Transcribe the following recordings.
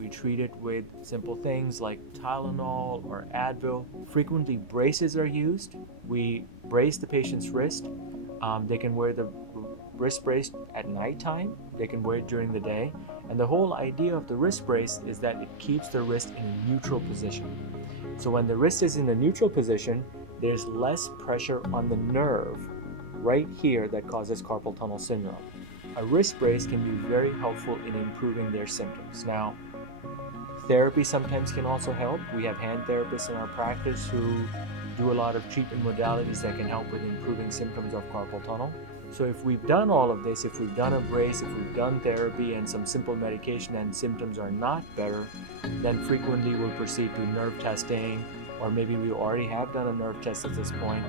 We treat it with simple things like Tylenol or Advil. Frequently, braces are used. We brace the patient's wrist. They can wear the wrist brace at nighttime. They can wear it during the day. And the whole idea of the wrist brace is that it keeps the wrist in a neutral position. So when the wrist is in a neutral position, there's less pressure on the nerve right here that causes carpal tunnel syndrome. A wrist brace can be very helpful in improving their symptoms. Now, therapy sometimes can also help. We have hand therapists in our practice who do a lot of treatment modalities that can help with improving symptoms of carpal tunnel. So if we've done all of this, if we've done a brace, if we've done therapy and some simple medication and symptoms are not better, then frequently we'll proceed to nerve testing, or maybe we already have done a nerve test at this point.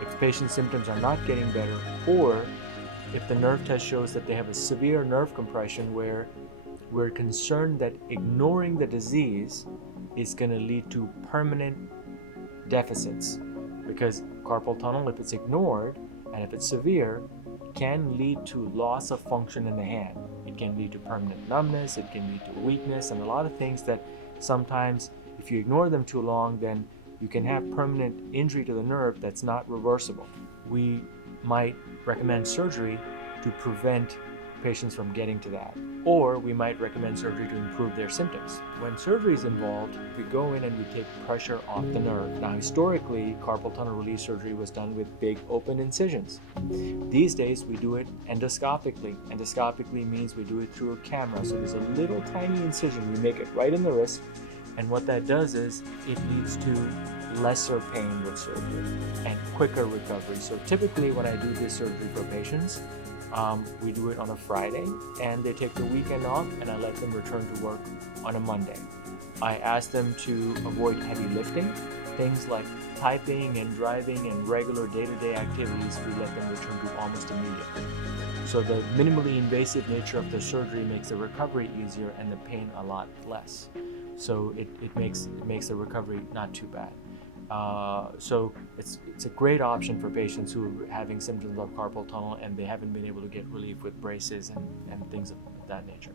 If the patient's symptoms are not getting better, or if the nerve test shows that they have a severe nerve compression where we're concerned that ignoring the disease is going to lead to permanent deficits, because carpal tunnel, if it's ignored and if it's severe, can lead to loss of function in the hand. It can lead to permanent numbness, it can lead to weakness, and a lot of things that sometimes if you ignore them too long, then you can have permanent injury to the nerve that's not reversible. We might recommend surgery to prevent patients from getting to that, or we might recommend surgery to improve their symptoms. When surgery is involved, we go in and we take pressure off the nerve. Now, historically, carpal tunnel relief surgery was done with big open incisions. These days, we do it endoscopically. Endoscopically means we do it through a camera. So there's a little tiny incision. We make it right in the wrist, and what that does is it leads to lesser pain with surgery and quicker recovery. So typically, when I do this surgery for patients, we do it on a Friday, and they take the weekend off, and I let them return to work on a Monday. I ask them to avoid heavy lifting. Things like typing and driving and regular day-to-day activities, we let them return to almost immediately. So the minimally invasive nature of the surgery makes the recovery easier and the pain a lot less. So it makes the recovery not too bad. So it's a great option for patients who are having symptoms of carpal tunnel and they haven't been able to get relief with braces and things of that nature.